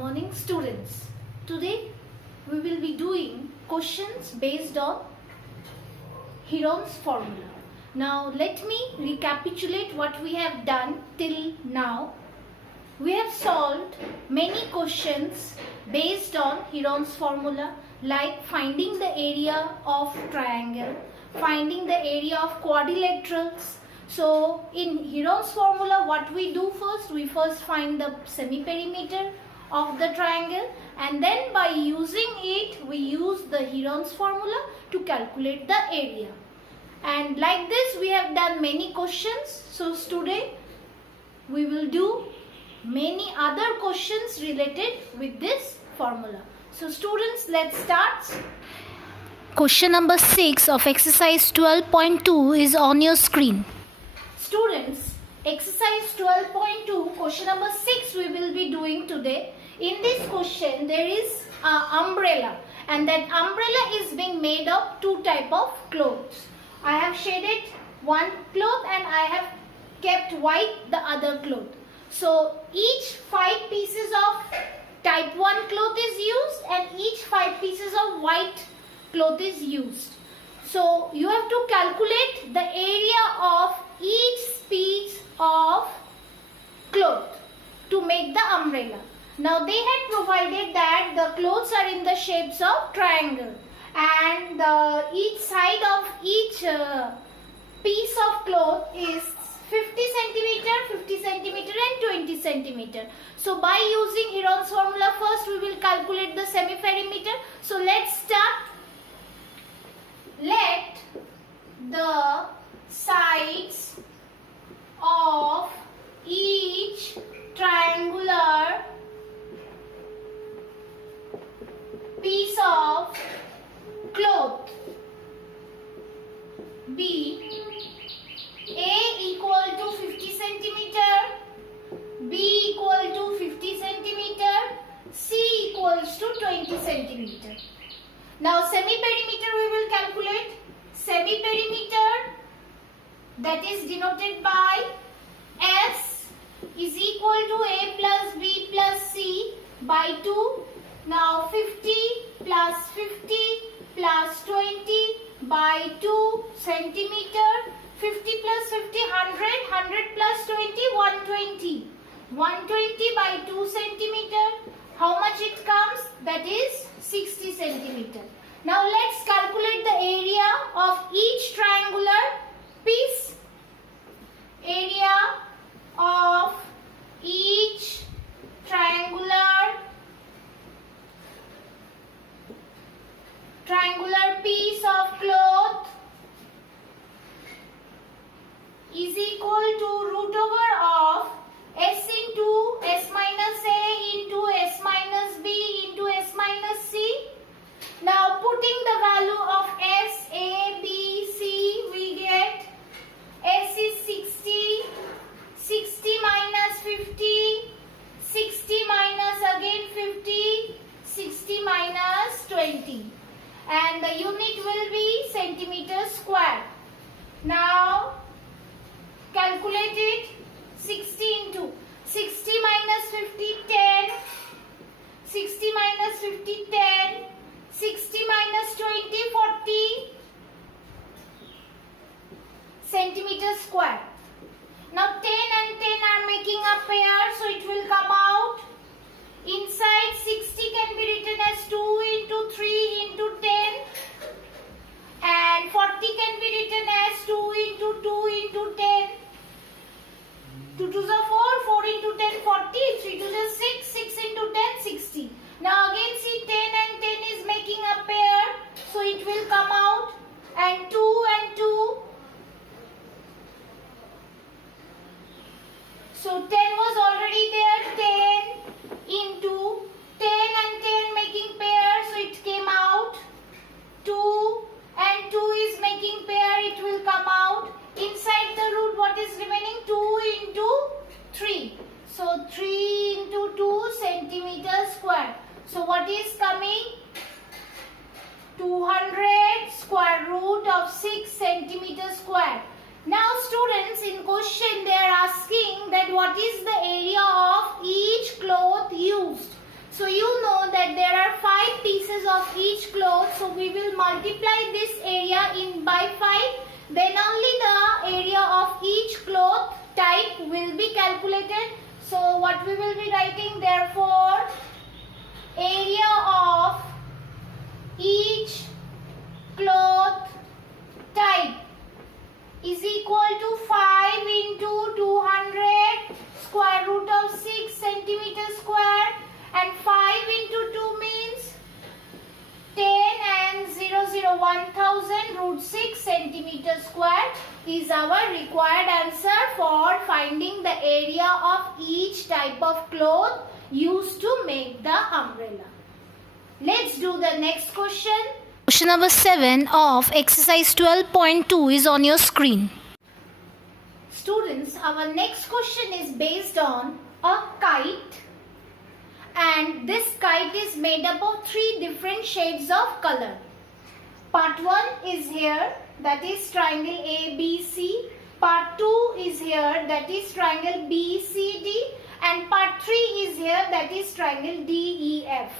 morning students. Today we will be doing questions based on Heron's formula. Now let me recapitulate what we have done till now. We have solved many questions based on Heron's formula, like finding the area of triangle, finding the area of quadrilaterals. So in Heron's formula, what we do first, we first find the semi-perimeter of the triangle, and then by using it we use the Heron's formula to calculate the area. And like this we have done many questions. So today we will do many other questions related with this formula. So students, let's start. Question number 6 of exercise 12.2 is on your screen. Students, exercise 12.2, question number 6 we will be doing today. In this question there is an umbrella, and that umbrella is being made of two type of clothes. I have shaded one cloth and I have kept white the other cloth. So each 5 pieces of type 1 cloth is used and each 5 pieces of white cloth is used. So you have to calculate the area of each piece of cloth to make the umbrella. Now they had provided that the clothes are in the shapes of triangle, and each side of each piece of cloth is 50 centimeter, 50 centimeter and 20 centimeter. So by using Heron's formula, first we will calculate the semi-perimeter. So let's start. Let the sides of each triangular piece of cloth be A equal to 50 centimeter, B equal to 50 centimeter, C equals to 20 centimeter. Now semi-perimeter we will calculate. Semi-perimeter, that is denoted by S, is equal to A plus B plus C by 2. Now 50 plus 50 plus 20 by 2 centimeter. 50 plus 50, 100, 100 plus 20, 120. 120 by 2 centimeter. How much it comes? That is 60 centimeter. Now let's calculate the area of each triangular piece. Area of each triangular piece of cloth is equal to root over of S into S minus A into S minus B into S minus C. Now putting the value of S, A, B, C, we get S is 60, 60 minus 50, 60 minus again 50, 60 minus 20. And the unit will be centimeter square. Now calculate it. 60 into 60 minus 50, 10. 60 minus 50, 10. 60 minus 20, 40 centimeter square. Now 10 and 10 are making a pair, so it will come out. Inside 60 can be written as 2 into 3 into 10, and 40 can be written as 2 into 2 into 10. 2 2s are 4, 4 into 10, 40, 3 2s are 6, 6 into 10, 60. Now again see 10 and 10 is making a pair, so it will come out, and 2 and 2. So 10 was already there, 10 into 10 and 10 making pair, so it came out. 2 and 2 is making pair, it will come out. Inside the root what is remaining? 2 into 3. So 3 into 2 centimeter square. So what is coming? 200 square root of 6 centimeter square. Now students, in question they are asking that what is the area of each cloth used. So you know that there are 5 pieces of each cloth. So we will multiply this area by 5. Then only the area of each cloth type will be calculated. So what we will be writing, therefore area of each cloth type is equal to 5 into 200 square root of 6 centimeter square, and 5 into 2 means 10 and 1000 root 6 centimeter square is our required answer for finding the area of each type of cloth used to make the umbrella. Let's do the next question. Question number 7 of exercise 12.2 is on your screen. Students, our next question is based on a kite, and this kite is made up of 3 different shades of color. Part 1 is here, that is triangle ABC. Part 2 is here, that is triangle BCD, and part 3 is here, that is triangle DEF.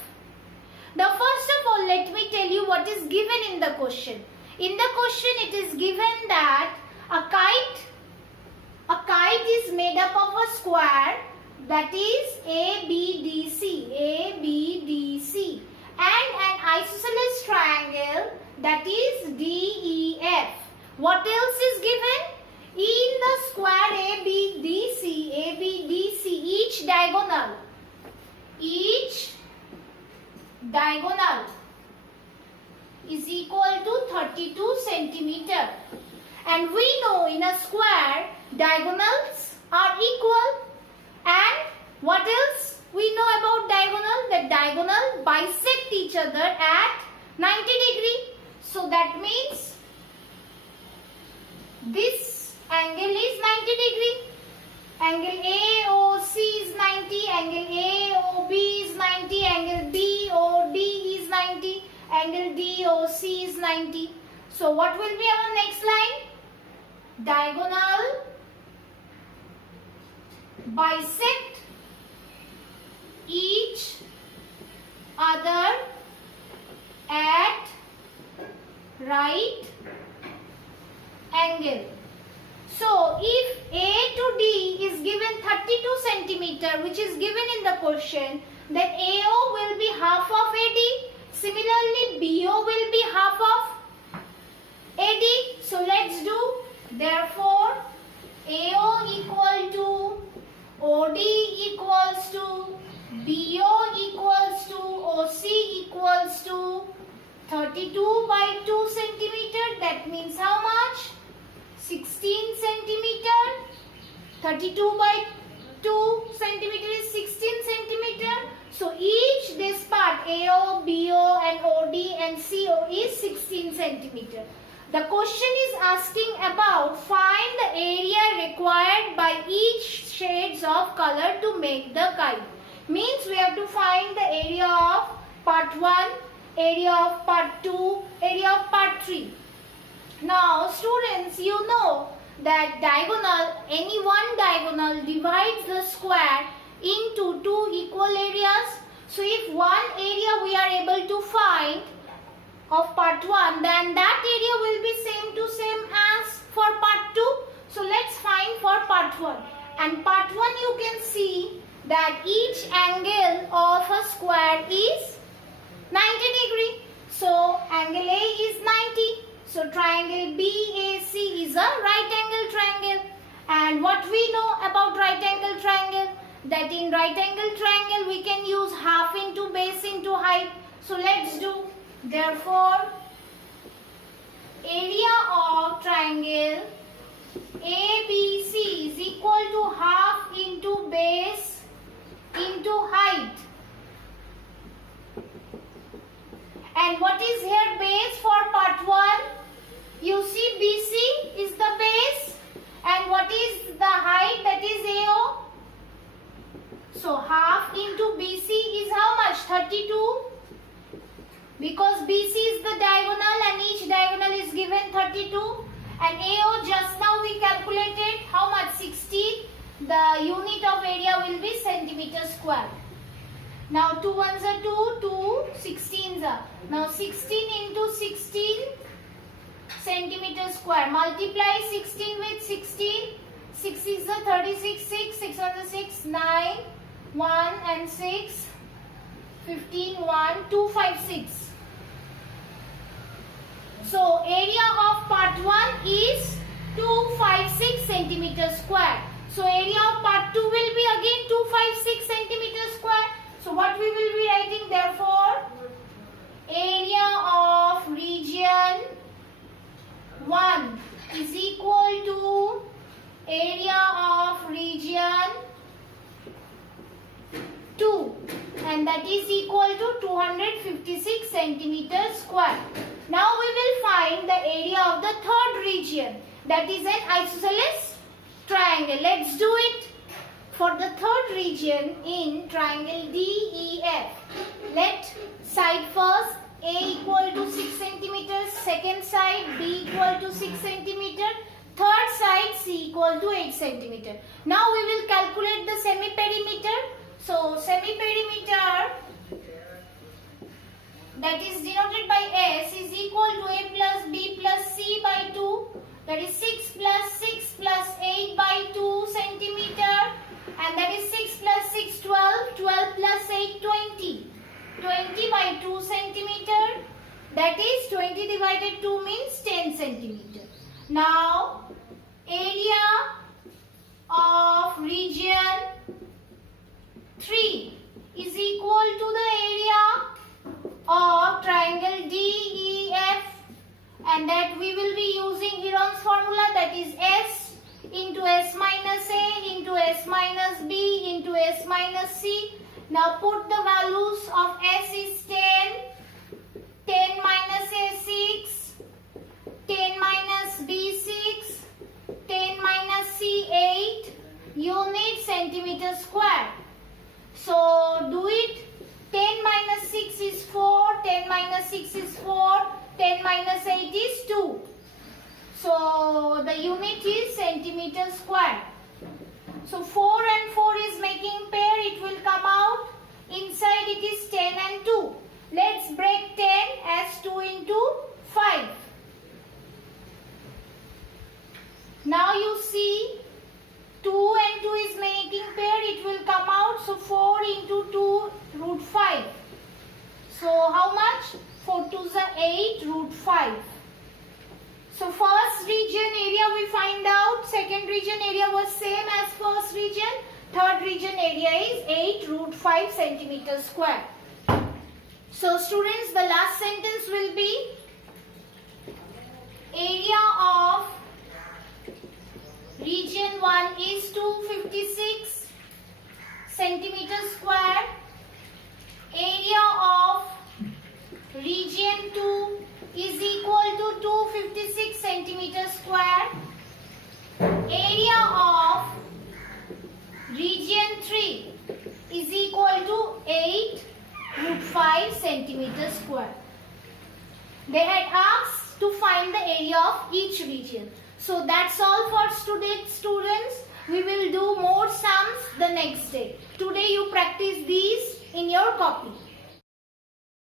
Now first of all, let me tell you what is given in the question. In the question it is given that a kite is made up of a square, that is ABDC, and an isosceles triangle, that is DEF. What else is given? In the square ABDC, each diagonal is equal to 32 centimeter. And we know in a square diagonals are equal. And what else we know about diagonal? That diagonal bisect each other at 90 degree. So that means this angle is 90 degree. Angle AOC is 90, angle AOB is 90, angle BOD is 90, angle DOC is 90. So what will be our next line? Diagonal bisect each other at right angle. So if A to D is given 32 centimeter, which is given in the question, then AO will be half of AD. Similarly, BO will be half of AD. So let's do. Therefore, AO equal to OD equals to BO equals to OC equals to 32 by 2 centimeter. That means how much? 16 centimeter. 32 by 2 centimeter is 16 centimeter. So each this part AO, BO and OD and CO is 16 centimeter. The question is asking about find the area required by each shades of color to make the kite. Means we have to find the area of part 1, area of part 2, area of part 3. Now students, you know that diagonal, any one diagonal divides the square into 2 equal areas. So if one area we are able to find of part 1, then that area will be same as for part 2. So let's find for part 1. And part 1 you can see that each angle of a square is 90 degree. So angle A is 90. So triangle BAC is a right angle triangle. And what we know about right angle triangle? That in right angle triangle we can use half into base into height. So let's do. Therefore, area of triangle ABC is equal to half into base into height. And what is here base for part 1? You see BC is the base. And what is the height? That is AO. So half into BC is how much? 32. Because BC is the diagonal and each diagonal is given 32. And AO just now we calculated how much? 16. The unit of area will be centimeter square. Now 2 ones are 2, 2 16s are. Now 16 into 16 centimeter square. Multiply 16 with 16. 6 is a 36, 6, 6 on the 6, 9, 1 and 6, 15, 1, 2, 5, 6. So area of part 1 is 256 centimeter square. So area of part 2 will be again 256 centimeter square. So what we will be writing, therefore, area of region 1 is equal to area of region 2, and that is equal to 256 centimeters square. Now we will find the area of the third region, that is an isosceles triangle. Let's do it. For the third region in triangle DEF, let side first A equal to 6 centimeters, second side B equal to 6 centimeters, third side C equal to 8 centimeters. Now we will calculate the semi-perimeter. So semi-perimeter, that is denoted by S, is equal to A plus B plus C by 2. That is 6 plus 6 plus 8 by 2 centimeter. And that is 6 plus 6, 12. 12 plus 8, 20. 20 by 2 centimeter. That is 20 divided 2 means 10 centimeter. Now, area of region 3 is equal to the area of triangle DEF, and that we will be using Heron's formula, that is S into S minus A into S minus B into S minus C. Now put the values of S is 10, 10 minus A 6, 10 minus B 6, 10 minus C 8 unit centimeter square. So do it. 10 minus 6 is 4, 10 minus 6 is 4, 10 minus 8 is 2. So the unit is centimeter square. So 4 and 4 is making pair, it will come out. Inside it is 10 and 2. Let's break 10 as 2 into 5. Now you see 2 and 2 is making pair, it will come out. So 4 into 2 root 5. So how much? 4 2s are 8 root 5. So first region area we find out. Second region area was same as first region. Third region area is 8 root 5 centimeter square. So students, the last sentence will be area of region 1 is 256 centimeter square. Area of region 2 is equal to 256 centimeter square. Area of region 3 is equal to 8 root 5 centimeter square. They had asked to find the area of each region. So that's all for today, students. We will do more sums the next day. Today you practice these in your copy.